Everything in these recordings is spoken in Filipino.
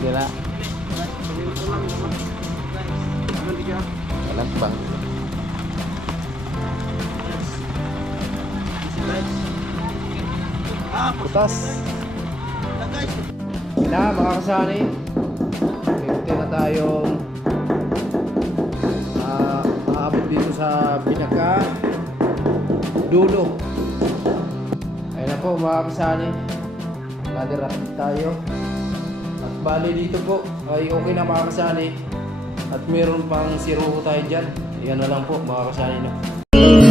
Gila. Alas bang. Butas. Na mga kasani, ito na tayong aabot dito sa pinaka dulo. Ayun na po mga kasani, nadirapit tayo. At bali dito po ay okay na mga kasani. At meron pang siruho tayo dyan. Yan na lang po mga kasani na.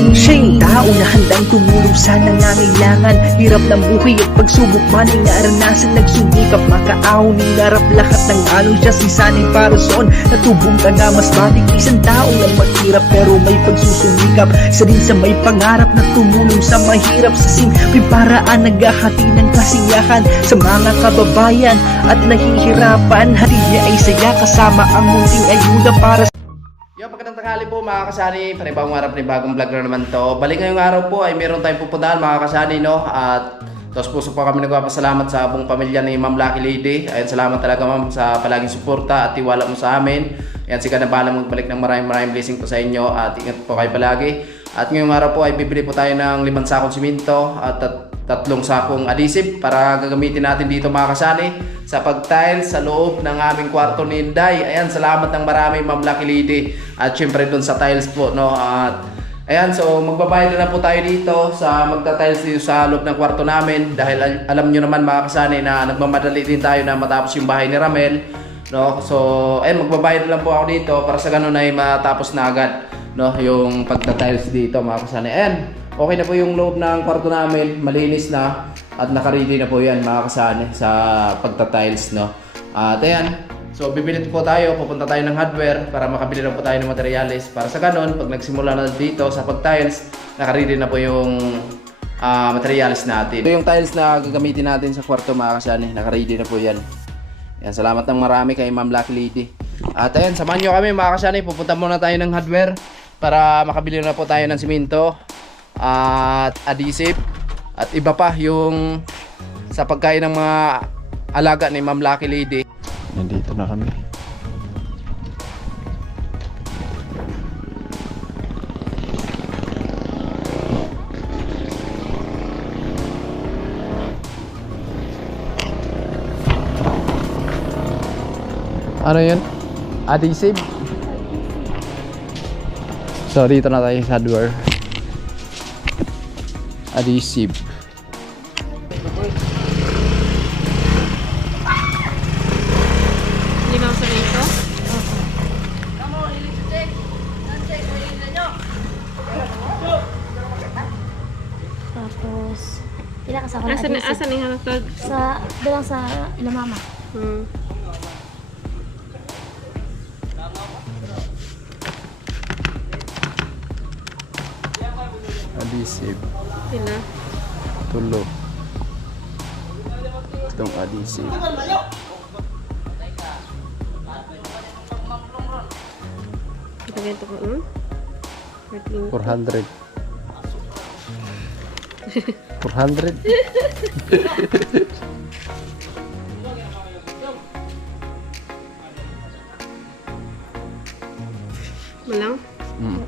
Siya yung tao na handang tumulong sa nangangailangan. Hirap ng buhay at pagsubok man ay naranasan. Nagsumikap makaaw ng narap lahat ng along siya sisanay para soon. Natubong ka na mas matik isang tao lang maghirap pero may pagsusumikap. Isa din sa may pangarap na tumulong sa mahirap. Sa simpleng paraan naghahati ng kasiyahan sa mga kababayan at nahihirapan. Hati niya ay saya kasama ang munting ayuda para sa Yo, magandang tanghali po mga kasani, panibagong araw, panibagong vlog na naman to. Balik ngayong araw po ay meron tayong pupuntahan mga kasani, no? At tos puso po kami nagpapasalamat sa buong pamilya ni Ma'am Lucky Lady. Ayan, salamat talaga ma'am sa palaging suporta at tiwala mo sa amin. Ayan, sige na bahala magbalik ng maraming blessing po sa inyo at ingat po kayo palagi. At ngayong araw po ay bibili po tayo ng 5 sakong siminto at 3 sakong adhesive para gagamitin natin dito mga kasani sa pag-tiles sa loob ng aming kwarto ni Inday. Ayan, salamat ng marami Ma'am Lucky Lady. At syempre dun sa tiles po, no? At ayan, so magbabayad na lang po tayo dito sa magta-tiles dito sa loob ng kwarto namin dahil alam nyo naman mga kasani na nagmamadali din tayo na matapos yung bahay ni Ramel, no? So ayan, magbabayad na lang po ako dito para sa ganun ay matapos na agad, no, yung pagta-tiles dito mga kasani. Ayan, okay na po yung loob ng kwarto namin, malinis na at naka-ready na po yan mga kasani sa pagta-tiles, no? At ayan, so bibili po tayo, pupunta tayo ng hardware para makabili na po tayo ng materials para sa ganun, pag nagsimula na dito sa pag-tiles, naka-ready na po yung materials natin. Ito yung tiles na gagamitin natin sa kwarto mga kasani, naka-ready na po yan. Yan, salamat ng marami kay Ma'am Lucky Lady. At ayan, samahan nyo kami mga kasani, pupunta muna tayo ng hardware para makabili na po tayo ng simento at adhesive at iba pa yung sa pagkain ng mga alaga ni Ma'am Lucky Lady. Nandito na kami. Ano yun? Adhesive? So dito na tayo sa hardware. Adhesive. Tapos, pila ka sa ako Asan yung halakad? Sa, doon sa ila mama. Adhesive. Pila? Tulo. Itong adhesive. Ito ganito ko, 400. 400. Malang? Mm.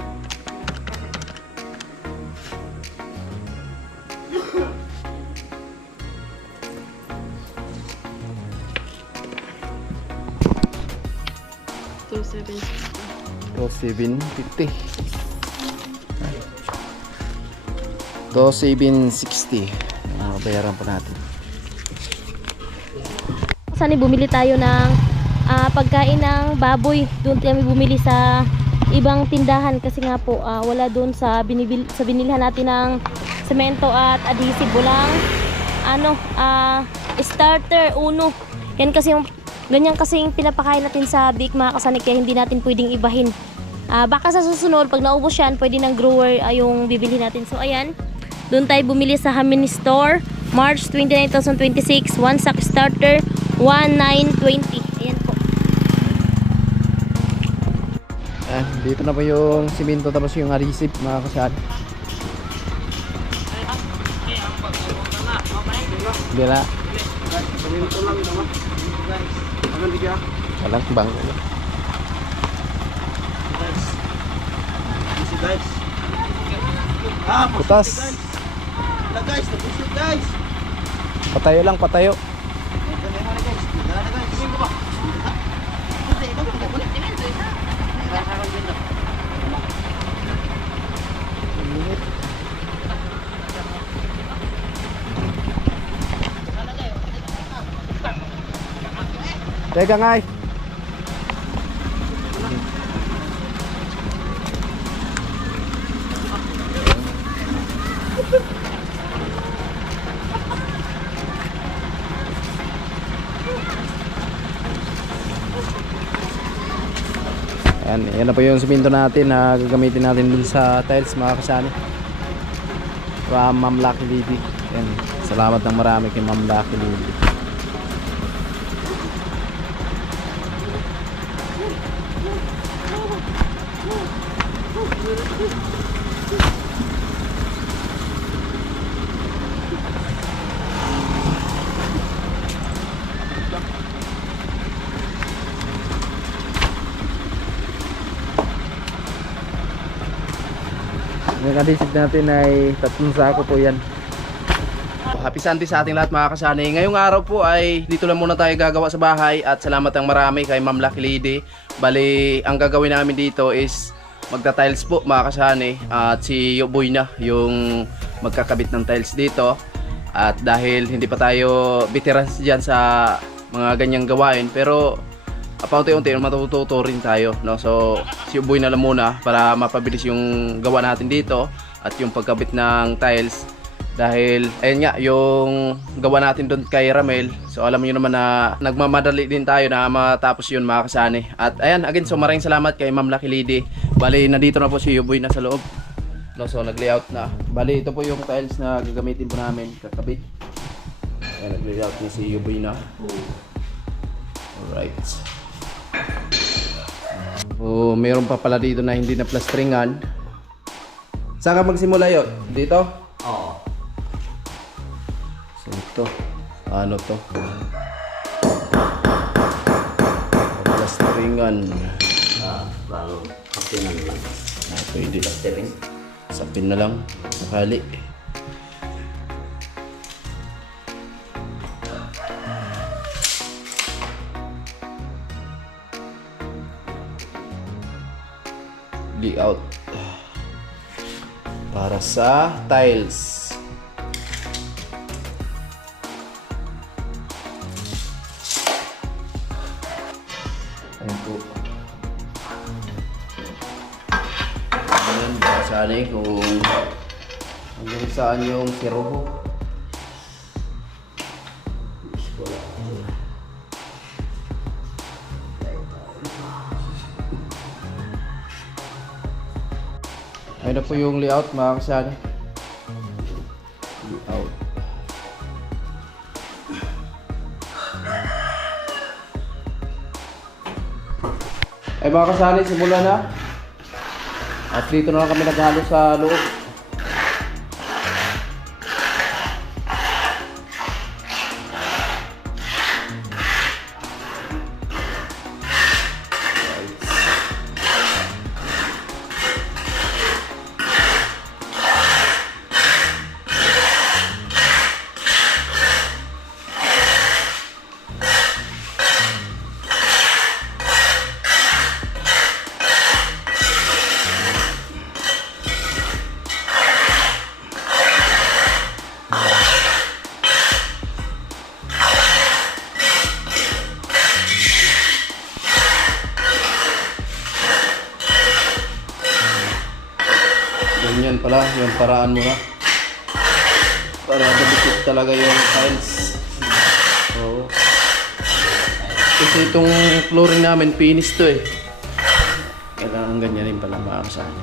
Two, 750. 760. Bayaran po natin. Saan bumili tayo ng pagkain ng baboy. Doon kami bumili sa ibang tindahan kasi nga po wala doon sa binilhan natin ng semento at adhesive. Walang starter, uno. Yan kasi yung ganyan kasi yung pinapakain natin sa big mga kasani kaya hindi natin pwedeng ibahin. Baka sa susunod pag naubos yan pwede ng grower yung bibili natin. So ayan, doon tayo bumili sa Hamin Store, March 29, 2026. 1 sack starter, 1,920. Ayan po. Dito na po yung simento tapos yung adhesive mga kasyan. Gila. Walang bangko. Guys. Putas. Wala guys, nabusog guys. Patayo lang, patayo. Teka nga eh. Ayan, yan na po yung siminto natin na gagamitin natin dun sa tiles mga kasani. From Ma'am Lucky Lady. Ayan, salamat ng marami kay Ma'am Lucky Lady. Yung adhesive natin ay 3 sako po yan. Happy Sunday sa ating lahat mga kasani. Ngayong araw po ay dito lang muna tayo gagawa sa bahay. At salamat ang marami kay Ma'am Lucky Lady. Bali, ang gagawin namin dito is magta-tiles po mga kasani. At si Yoboy na yung magkakabit ng tiles dito. At dahil hindi pa tayo veterans dyan sa mga ganyang gawain, pero paunti-unti matututo rin tayo, no? So si Uboy na lang muna para mapabilis yung gawa natin dito at yung pagkabit ng tiles, dahil ayun nga yung gawa natin doon kay Ramel. So alam niyo naman na nagmamadali din tayo na matapos yun mga kasani. At ayan, again, so maraming salamat kay Ma'am Lucky Lady. Bali, nandito na po si Uboy na sa loob, no? So nag-layout na. Bali, ito po yung tiles na gagamitin po namin kakabit. Ayan, nag-layout na si Uboy na. Alright. Oh, meron pa pala dito na hindi na plastringan. Saan ka magsimula yun? Dito? Oo. So ito, ano to? Plastringan. Bago kapinan lang. Pwede. Plastering. Sapin na lang, sakali. Layout para sa tiles. Ayan po. Ayan, sana kung hanggang saan yung siroho. Ayun na po yung layout mga kasani. Layout. Ay mga kasani, simula na. At dito na lang kami naghalo sa loob. Ganyan pala, yung paraan mo na para madikit talaga yung tiles. Oo. Kasi itong flooring namin, finish to eh. Kailangan ganyan rin pala mga kasani.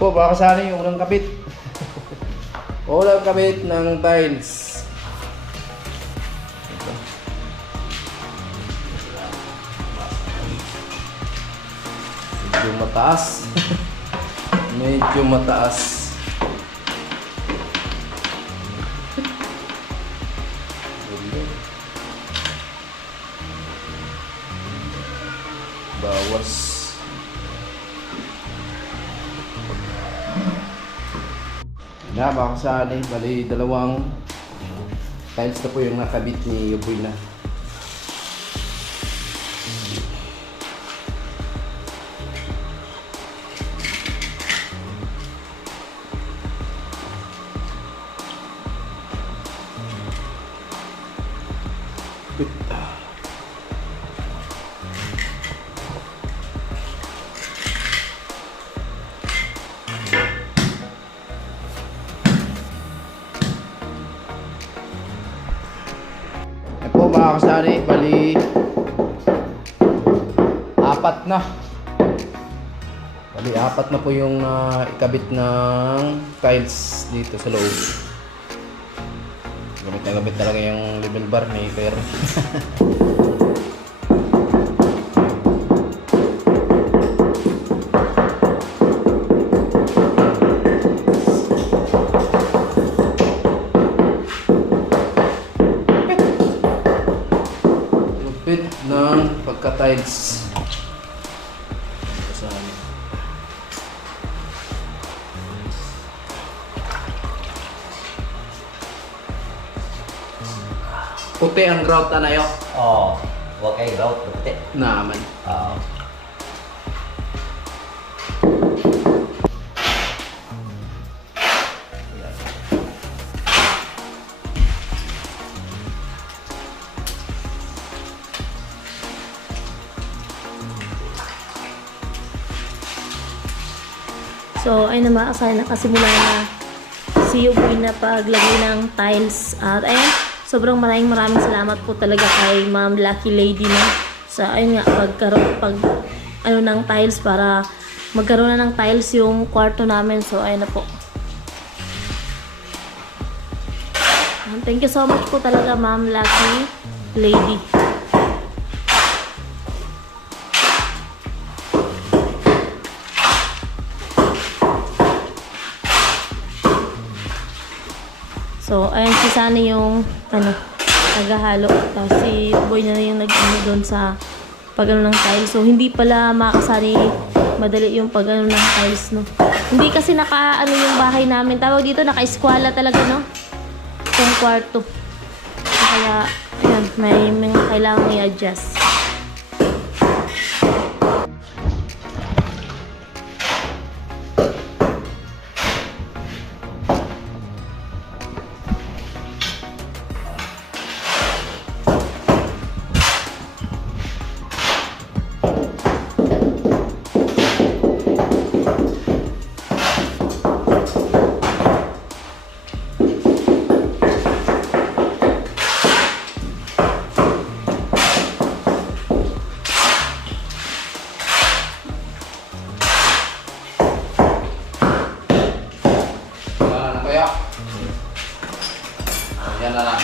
po, baka kasali yung unang kabit. Unang kabit ng tiles. Ito. Medyo mataas. Medyo mataas. Bawas. Na, baka sali. Bali, dalawang tiles na po yung nakabit ni Yuboy na. Yan po mga kasari, bali apat na. Bali apat na po yung ikabit ng tiles dito sa loob. Gamit na gamit talaga yung level bar maker. Lupit ng pagka-tiles. Kasali. Puti ang grout na yun. Oo. Huwag kayo grout. Puti. Naman. Oo. So, ayun na mga kasali, nakasimula na si Yuboy na paglagay ng tiles. At ayun, sobrang maraming salamat po talaga kay Ma'am Lucky Lady na sa ayun nga ano ng tiles para magkaroon na ng tiles yung kwarto namin. So, ayun na po. Thank you so much po talaga Ma'am Lucky Lady. So, ayan si Sunny yung naghahalo. Tapos si Boy na yung nag-ano doon sa pag-ano ng tiles. So, hindi pala makasari madali yung pag-ano ng tiles, no. Hindi kasi naka-ano yung bahay namin. Tawag dito, naka-eskwala talaga, no. Yung kwarto. Kaya, ayan, may mga kailangan i-adjust. Yan na lang.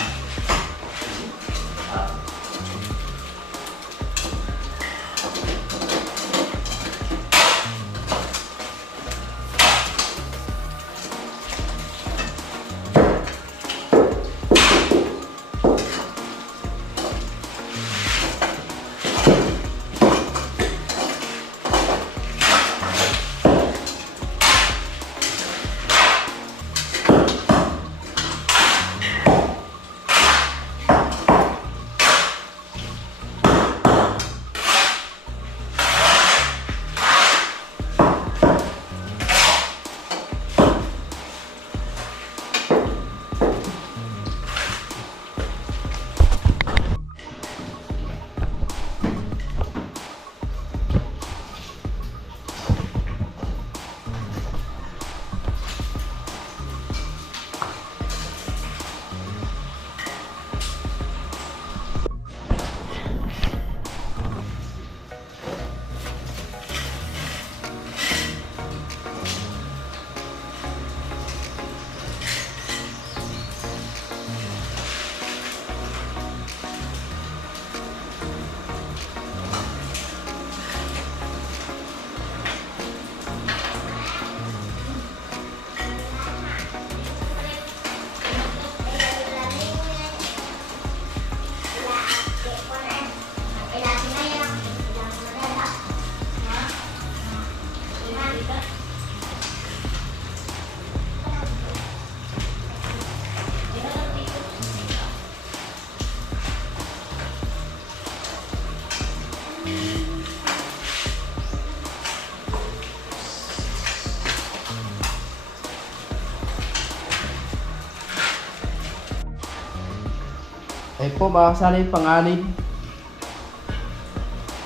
Okay po mga kasali, pang-anim.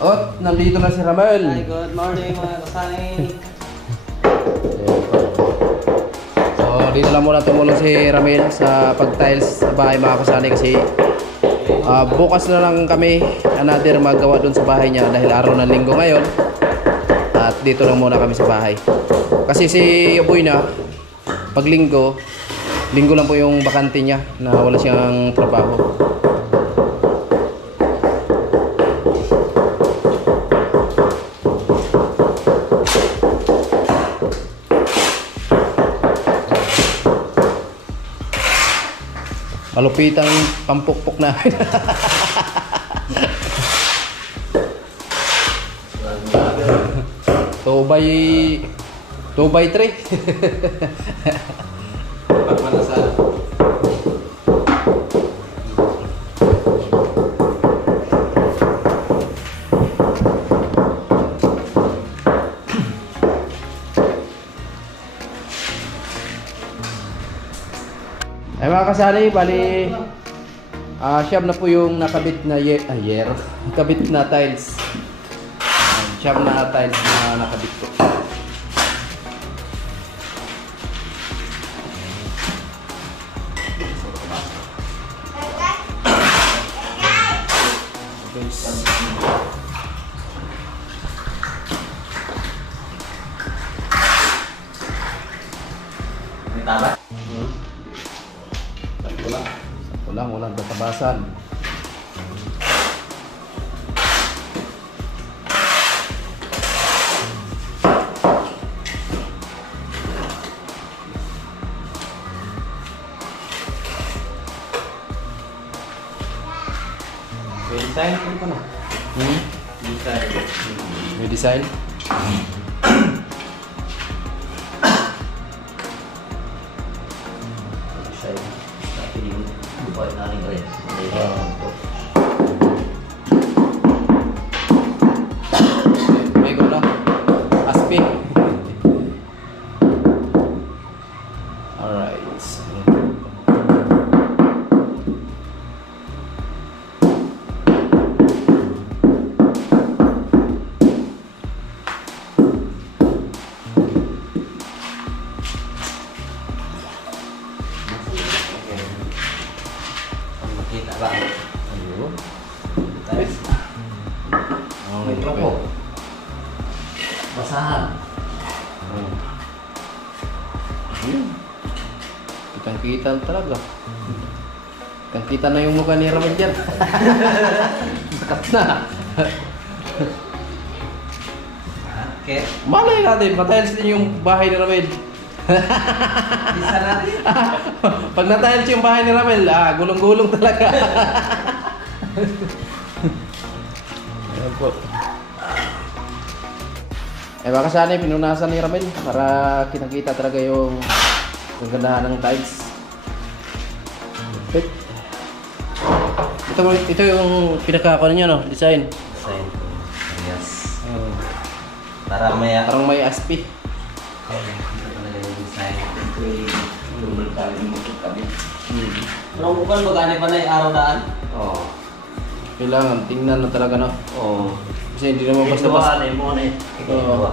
At nandito na si Ramel. Hi, good morning mga kasali. So dito lang muna tumulong si Ramel sa pag-tiles sa bahay mga kasali kasi bukas na lang kami another magawa dun sa bahay niya dahil araw ng linggo ngayon. At dito lang muna kami sa bahay. Kasi si Uboy na pag linggo lang po yung bakante niya na wala siyang trabaho. Malupitang pampukpok namin. 2x3. Pagmanasal. Ay mga kasali, bali siyam na po yung nakabit na nakabit na tiles. Siyam na tiles na nakabit po. May tama? Sakto lang, walang tatabasan. May design ko pa na. Design. May design? Design. Tapi yung buhay na rin rin. May gulo. Aspi. Alright. Makita ba? Ayun. Tiles na. May troko. Basahan. Kitang-kita talaga. Kitang-kita na yung mukha ni Ramel dyan. Sakat na. Okay. Malay natin, matiles din yung bahay ni Ramel. Isa natin. Pag natiles yung bahay ni Ramel, gulong-gulong talaga. Ayan po. Baka sana pinunasan ni Ramel para kitang-kita talaga yung kagandahan ng tiles. Perfect. Ito yung pinaka-ano niya, no? Design. Design. Yes. Para may Parang may aspi. ito talaga yung design. Ito yung double cabin mo ito kabin. Pero bukan magani pa na yung araw daan. Oo. Kailangan tingnan na talaga, no? Oo. Kasi hindi naman basta-basta. Ito mo na eh. Oo.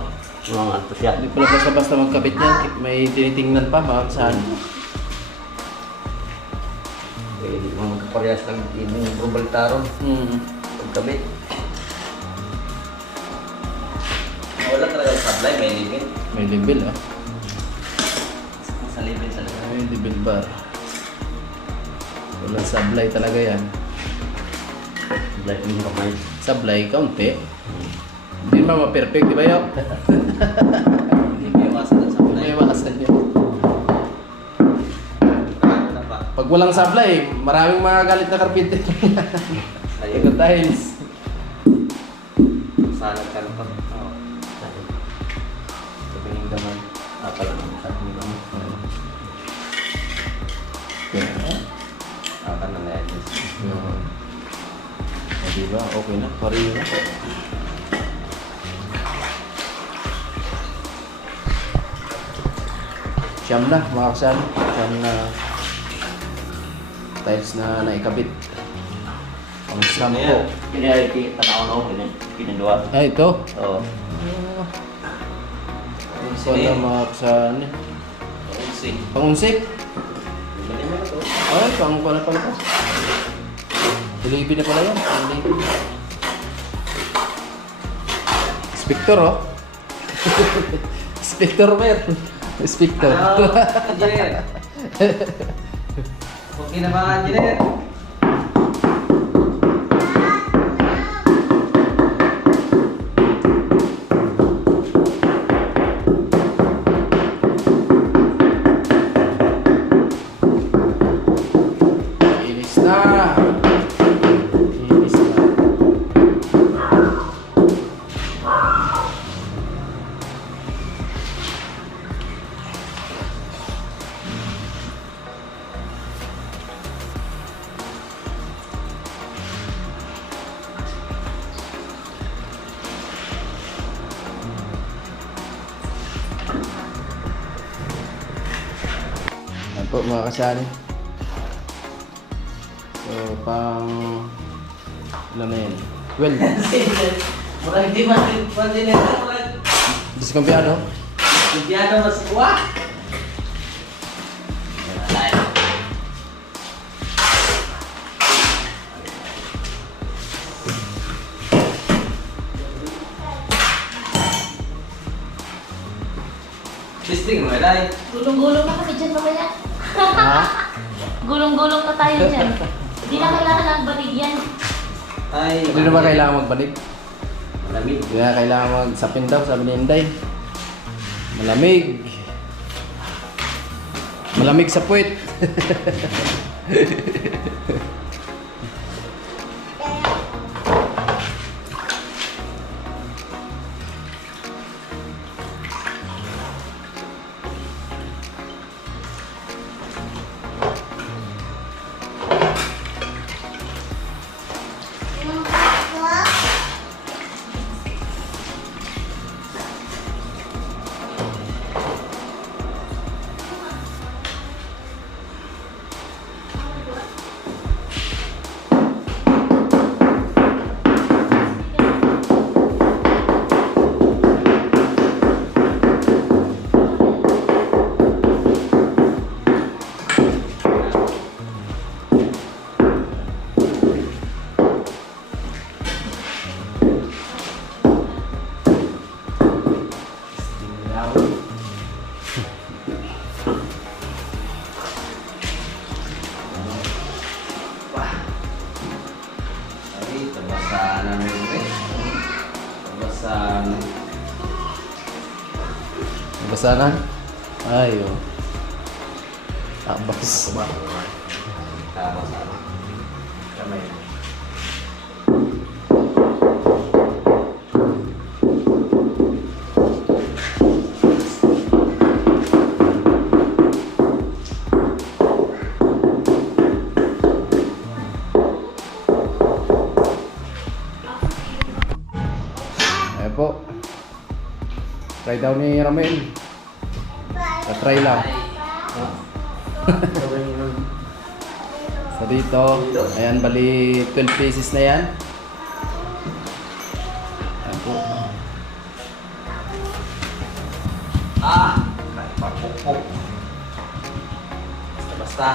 Mga anto siya. Hindi pala basta-basta magkabit niyan. May tinitingnan pa, mga saan. Pwede mga kaparehas lang yung double taron. Pagkabit. Wala talaga yung supply, may limit. May level, ah. Sa limit talaga. May level bar. Walang sablay talaga yan. Supply yung kamay. Sablay, kaunti. Hindi naman ma-perfect, di ba yun? Hindi may iwasan ng supply. May iwasan yun. Ano na ba? Pag walang sablay, maraming magagalit na carpenter. Ito tiles. Sanag ka na pa. Oo. Sabi ng gaman. Pala naman sa akin naman. Ka na na yan. Diba? Okay na. Pareho na. Siyam na, mga kasal. Siyam na tiles na naikabit. Sampo. Ini ay tanaw ini kinadua. Ay, ito. Oo. Wala mga kasani. Pangunsik. Ay, pang pala pala. Delivery na pala yan. Delivery. Spector, oh. Spector, mer. Spector. Engineer. Okay na ba, engineer? Inis na. Inis na. Yan po mga kasani. So, pang... Ilan na yun? 12. Murag hindi man engineer. Murag Diskampiano? bigyan mas wah. Listing mo, Eday. Gulong-gulong na kami dyan mamaya. Ha? Gulong-gulong na tayo dyan. Hindi na kailangan ng baligyan. Ay, Hindi na ba kailangan magbalik? malamig. Hindi na kailangan magsapin daw, sabi ni Inday. Malamig. Malamig sa puwit. Ay, tabasan namin eh. Tabasan. Nabasa na? Ay, oh. Tabas. Tabasan. Kamay. Ayan po. Try daw ni Ramel. Try lang. So dito, ayan bali 12 pieces na yan. Ayan po. Ah! Kahit papukpok. Basta-basta.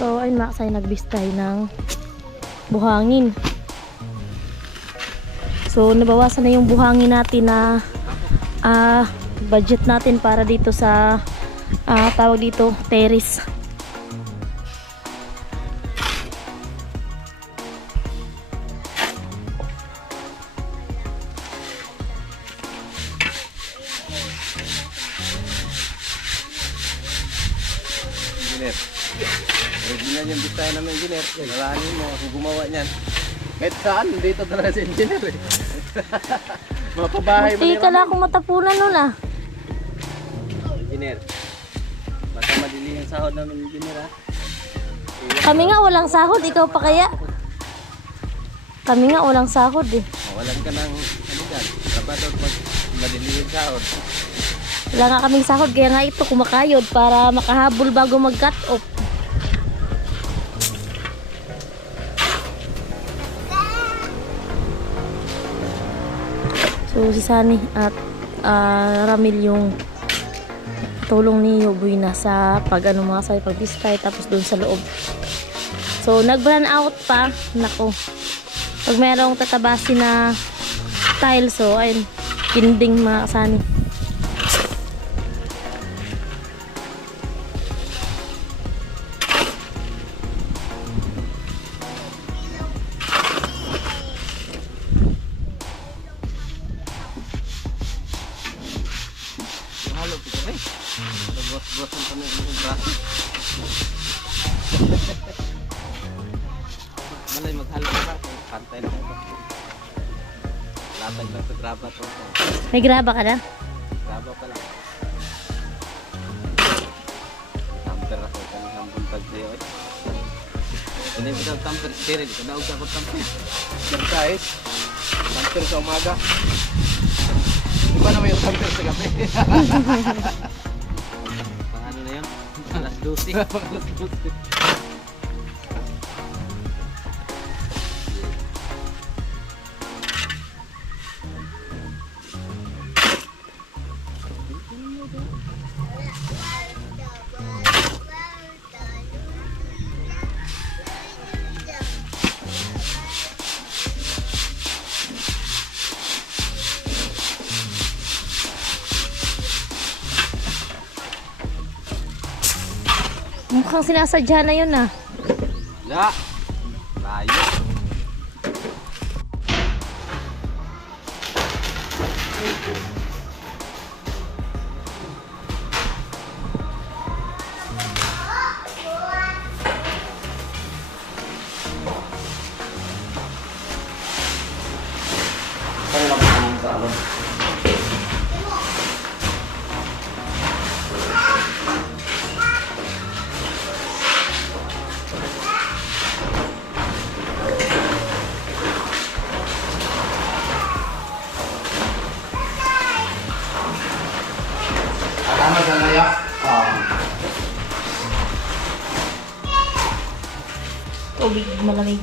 So, ayun mga kasay, nagbistay ng buhangin. So, nabawasan na yung buhangin natin na budget natin para dito sa tawag dito, terrace. engineer. Original yung design ng engineer. Nalahanin mo kung gumawa niyan. Kahit saan, dito talaga si engineer eh. Mapabahay mo Hindi ka na akong matapunan nun ah. Engineer. Baka madili yung sahod namin engineer ha. Kami nga walang sahod, ikaw pa kaya? Kami nga walang sahod eh. Mawalan ka ng ano dyan. Trabador pag madili yung sahod. Wala nga kaming sahod, kaya nga ito kumakayod para makahabol bago mag-cut off. So si Sunny at Ramil yung tulong ni Yoboy na sa pag ano mga sa pag-display tapos doon sa loob. So nag-brand out pa, nako. Pag merong tatabasin na tile, so ayun, kinding mga kasani. Halo po kami. Bos-bosan pa na yung braso. Malay maghalo ka. Pantay na ito. Latag lang sa graba to. May graba ka na? Graba pa lang. Tamper ako. Kanang buntag sa'yo eh. Hindi mo daw tamper. Siri, kadaog ako tamper. Kahit, tamper sa umaga. Iba naman yung tamper sa gabi. Pang ano na yun? Alas 12. Pagkalas 12. Mukhang sinasadya na yun ah. Ya. Layo. Kaya lang po sa ano. Tama sa naya. Tubig malamig.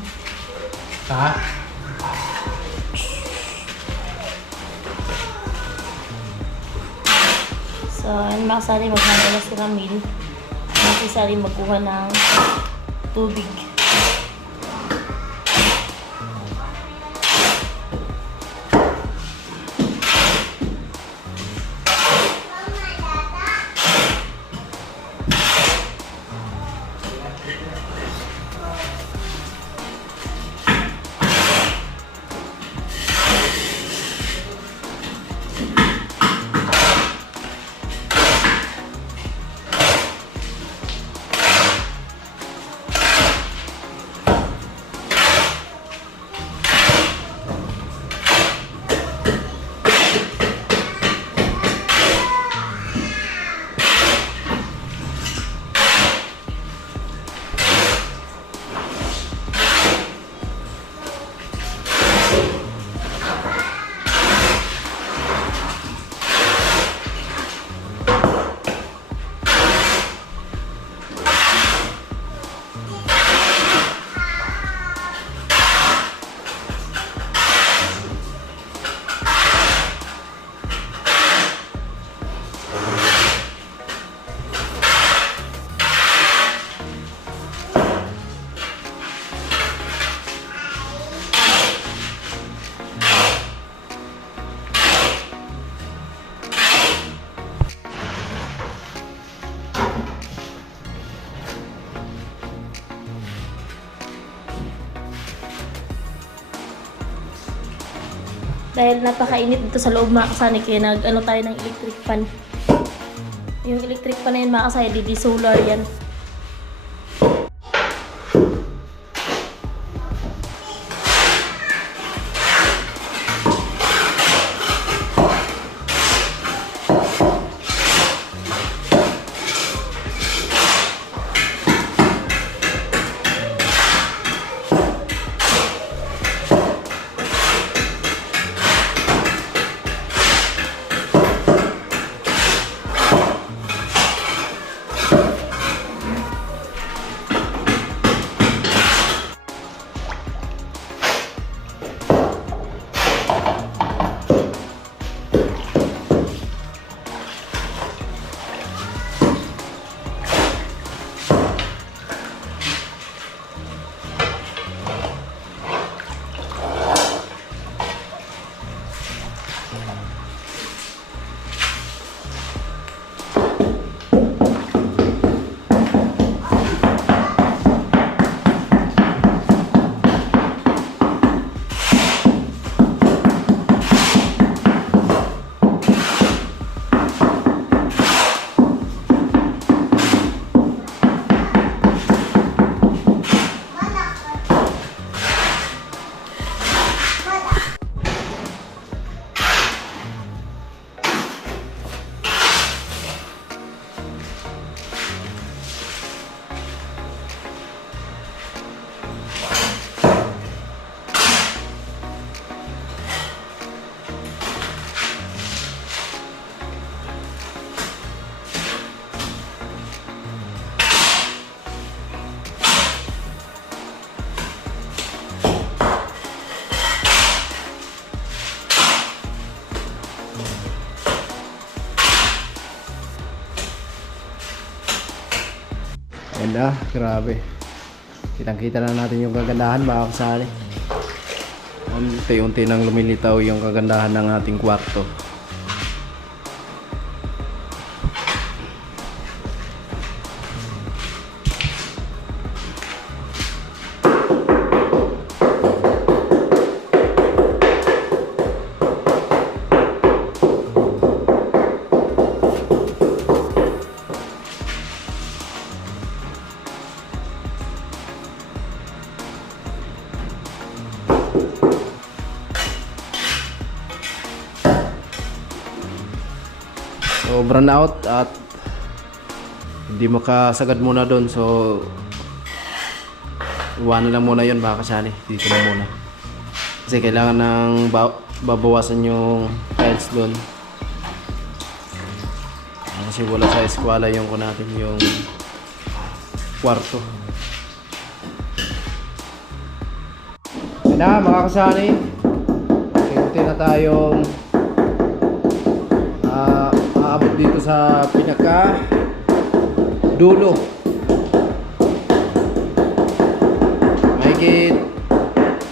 Ha? So, ayun mga kasali, maghanda na si Ramil. At si Sally magkuha ng tubig. Dahil napakainit dito sa loob mga kasani, kaya nag-ano tayo ng electric fan. Yung electric fan na yun mga kasani, di solar yan. Ayan na, grabe. Kitang-kita na natin yung kagandahan mga kasali. Unti-unti nang lumilitaw yung kagandahan ng ating kwarto. So brown out at hindi makasagad muna doon, so iwanan lang muna yun mga kasali, dito na muna kasi kailangan ng babawasan yung tiles doon kasi wala sa eskwela yung natin yung kwarto. Yan na mga kasali, unti na tayong aabot dito sa pinaka dulo. Mahigit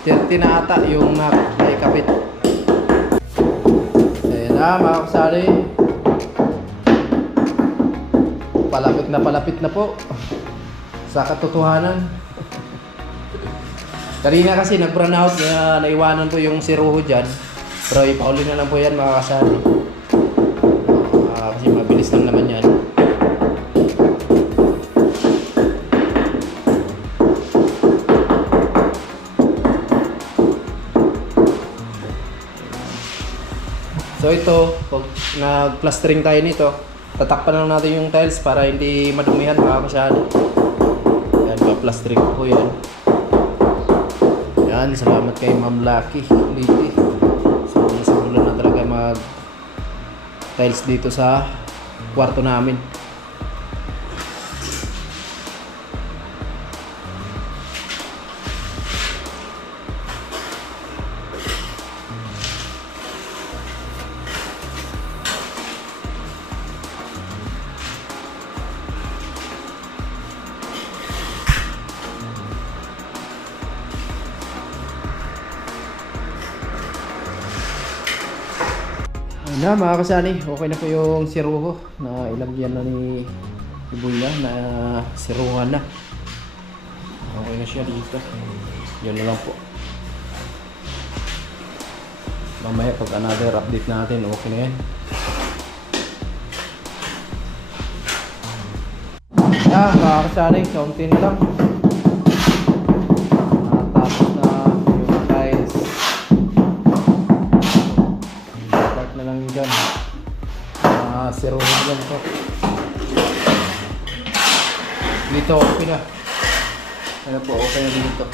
30 na ata yung naikapit. Ayan na mga kasali, palapit na po sa katotohanan. Kanina kasi nag-brown out, naiwanan po yung siruho dyan, pero ipauli na lang po yan mga kasali. Kasi mabilis lang naman yan. So ito, pag nag-plastering tayo nito, tatakpan lang natin yung tiles para hindi madumihan mga kasali. Yan, pa-plastering po yan. Yan, salamat kay Ma'am Lucky Lady. So nasimulan na talaga mag tiles dito sa kwarto namin. Na mga kasani, okay na po yung siruho na ilagyan na ni Ibuya na siruhan na. Okay na siya dito. Yun na lang po. Mamaya pag another update natin, okay na yan. Mga kasani, kaunti na lang. Tapos na yung tiles. Na lang dyan, zero na lang ito dito. Okay na, ano po, okay na dito.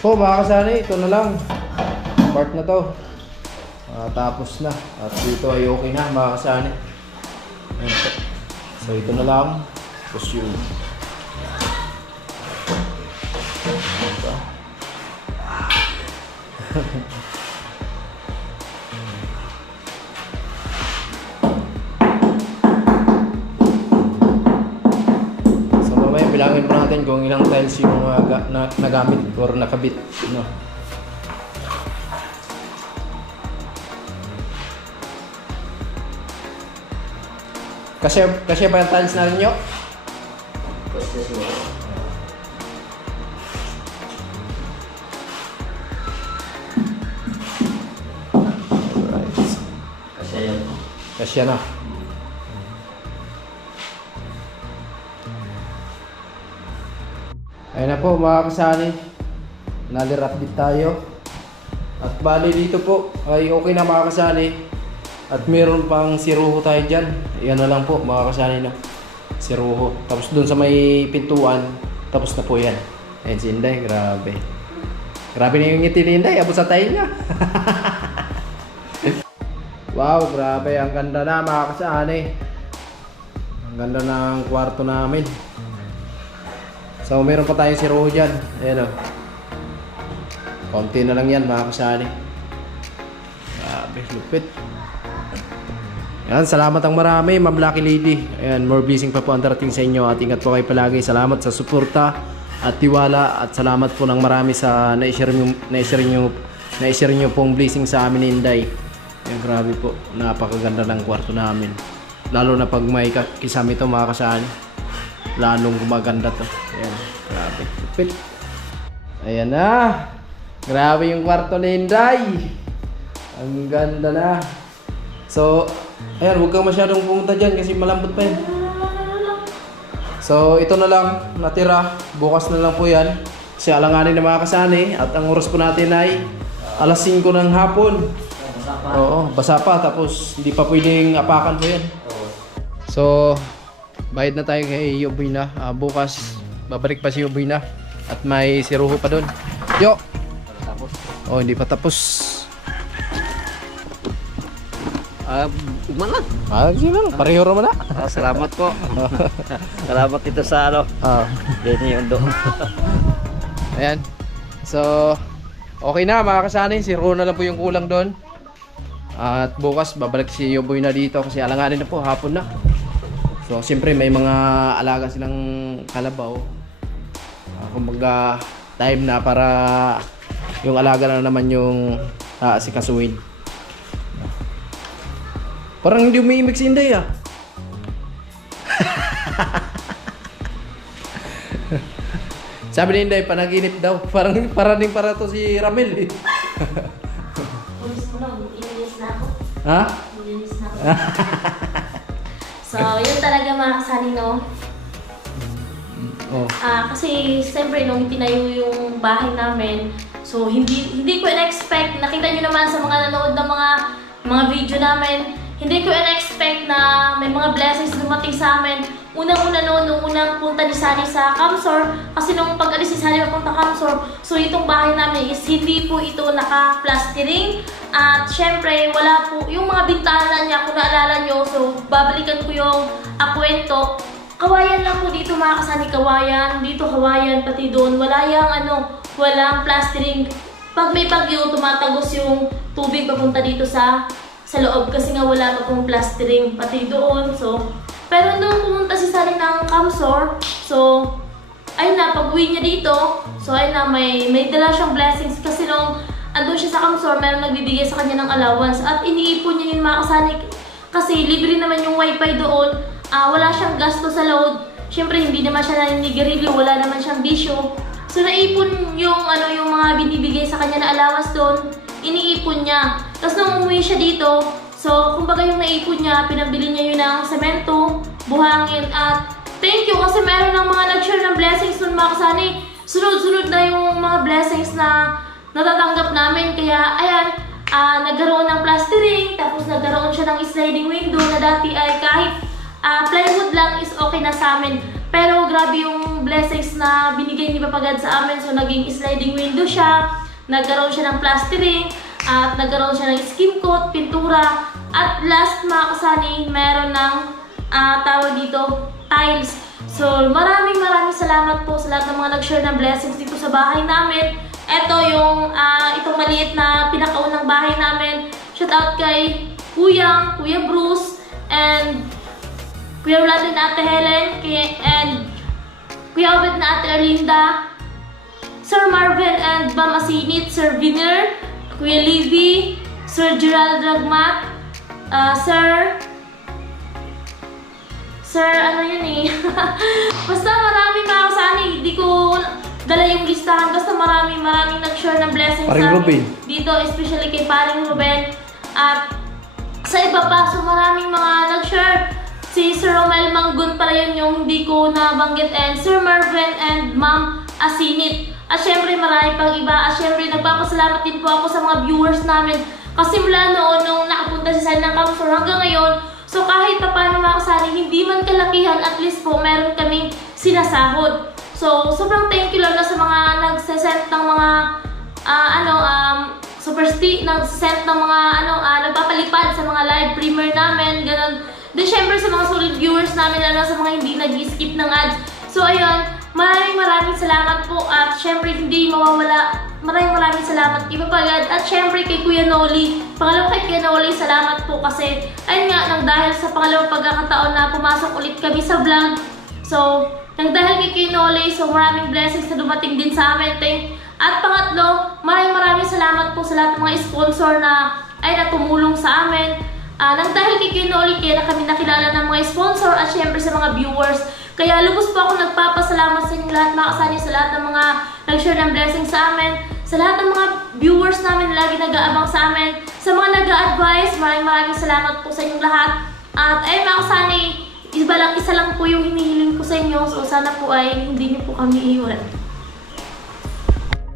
Po mga kasani, ito na lang part na to, tapos na at dito ay okay na mga kasani. So ito na lang, tapos yun. Bilangin po natin kung ilang tiles yung nagamit or nakabit, no? Kasi ba yung tiles natin nyo? Alright. Kasya na. Ayun na po mga kasani, another update tayo. At bali dito po ay okay na mga kasani. At meron pang siruho tayo dyan. Yan na lang po mga kasani na. Si Roho. Tapos doon sa may pintuan, tapos na po yan. Ayan si Inday, grabe. Grabe na yung ngiti ni Inday, abot sa tayo niya. Wow, grabe. Ang ganda na mga kasani. Ang ganda ng kwarto namin. So, meron pa tayong si Roho dyan. Ayan o. Konti na lang yan mga kasani. Grabe, lupit. Ayan, salamat ang marami, Ma'am Lucky Lady. Ayan, more blessing pa po ang darating sa inyo. At ingat po kayo palagi. Salamat sa suporta at tiwala. At salamat po ng marami sa na-share nyo pong blessing sa amin ni Inday. Ayan, grabe po. Napakaganda ng kwarto namin. Lalo na pag may kisam ito mga kasani. Lalong gumaganda to. Ayan, grabe. Lupit. Ayan na. Grabe yung kwarto ni Inday. Ang ganda na. So, ayan, huwag kang masyadong pumunta dyan kasi malambot pa yan. So, ito na lang natira. Bukas na lang po yan. Kasi alanganin na mga kasani. At ang oras po natin ay alas 5 ng hapon. Oo, basa pa. Tapos, hindi pa pwedeng apakan po yan. So, bayad na tayo kay Yoboy na. Bukas, babalik pa si Yoboy na. At may si Roho pa doon. Yo! Oh, hindi pa tapos. Ugman lang. Sige lang, pareho naman na. Salamat po. Salamat dito sa ano. Denny Undo. Ayan. So, okay na mga kasani. Si Ro na lang po yung kulang doon. At bukas, babalik si Yoboy na dito kasi alanganin na po, hapon na. So, siyempre may mga alaga silang kalabaw. Kumbaga, time na para yung alaga na naman yung asikasuhin. Parang hindi umiimik si Inday ah. Sabi ni Inday, panaginip daw. Parang to si Ramil eh. Pulis mo lang, inilis na ako. Ha? Inilis na ako. So, yun talaga mga kasani, no? Oh. Kasi siyempre nung tinayo yung bahay namin, so hindi ko in-expect, nakita nyo naman sa mga nanood ng mga video namin, hindi ko in-expect na may mga blessings dumating sa amin. Unang-una noon, nung unang punta ni Sunny sa Camsor, kasi nung pag-alis ni Sunny papunta Camsor, so itong bahay namin is hindi po ito naka-plastering. At syempre, wala po, yung mga bintana niya, kung naalala nyo, so babalikan ko yung kwento. Kawayan lang po dito mga kasani, kawayan, dito kawayan, pati doon, walang plastering. Pag may bagyo, tumatagos yung tubig papunta dito sa loob kasi nga wala pa pong plastering pati doon. So, pero nung pumunta si Sunny ng Camsor, so, ayun na, pag-uwi niya dito, so ayun na, may dala siyang blessings kasi nung andun siya sa Camsor, meron nagbibigay sa kanya ng allowance at iniipon niya yung mga kasani kasi libre naman yung wifi doon. Wala siyang gasto sa load. Siyempre, hindi naman siya naninigarilyo, wala naman siyang bisyo. So, naipon yung mga binibigay sa kanya na allowance doon, iniipon niya. Tapos, nung umuwi siya dito, so, kumbaga yung naipon niya, pinabili niya yun ng semento, buhangin, at thank you kasi meron ng mga nag-share ng blessings nun mga kasani. Sunod-sunod na yung mga blessings na natatanggap namin. Kaya, ayan, nagkaroon ng plastering, tapos nagkaroon siya ng sliding window na dati ay kahit plywood lang is okay na sa amin. Pero grabe yung blessings na binigay ni Papa God sa amin. So naging sliding window siya, nagkaroon siya ng plastering, at nagkaroon siya ng skim coat, pintura, at last mga kasani, meron ng tawag dito, tiles. So maraming salamat po sa lahat ng mga nag-share ng blessings dito sa bahay namin. Ito yung itong maliit na pinakaunang bahay namin. Shout out kay Kuya Bruce, and Kuya Vlad na Ate Helen, and Kuya Obed na Ate Erlinda, Sir Marvin and Ma'am Asinit, Sir Viner, Kuya Livy, Sir Gerald Dragmat, Sir ano yun eh. Basta maraming mga kasani, hindi ko dala yung listahan, basta maraming nag-share ng blessings Paring sa Ruben. dito, especially kay Paring Ruben, at sa iba pa, so maraming mga nag-share. Si Sir Romel Manggun pala yun yung hindi ko nabanggit, and Sir Marvin and Ma'am Asinit. At syempre marami pang iba. At syempre nagpapasalamat din po ako sa mga viewers namin. Kasi mula noon nung nakapunta si Sunny ng Camsor hanggang ngayon, so kahit pa paano mga kasani, kasani, hindi man kalakihan, at least po meron kaming sinasahod. So, sobrang thank you lalo sa mga nagsasend ng mga nagsasend ng mga nagpapalipad sa mga live premiere namin, ganun. Then syempre sa mga solid viewers namin, sa mga hindi nag-skip ng ads. So ayun, maraming salamat po, at syempre hindi mawawala. Maraming salamat kay Papagad, at syempre kay Kuya Noli. Pangalawa kay Kuya Noli, salamat po kasi ayun nga, nang dahil sa pangalawang pagkakataon na pumasok ulit kami sa vlog. So, nang dahil kay Kuya Noli, so maraming blessings na dumating din sa amin. At pangatlo, maraming salamat po sa lahat ng mga sponsor na tumulong sa amin. Nang dahil kay Kuya Noli, kaya na kami nakilala ng mga sponsor, at syempre sa mga viewers. Kaya lubos po ako nagpapasalamat sa inyo lahat, mga kasani, sa lahat ng mga nag-share ng blessing sa amin, sa lahat ng mga viewers namin na lagi nag-aabang sa amin, sa mga nag-a-advise, maraming salamat po sa inyong lahat. At ayun mga kasani, isa lang po yung hinihiling ko sa inyo, so sana po ay hindi niyo po kami iiwan.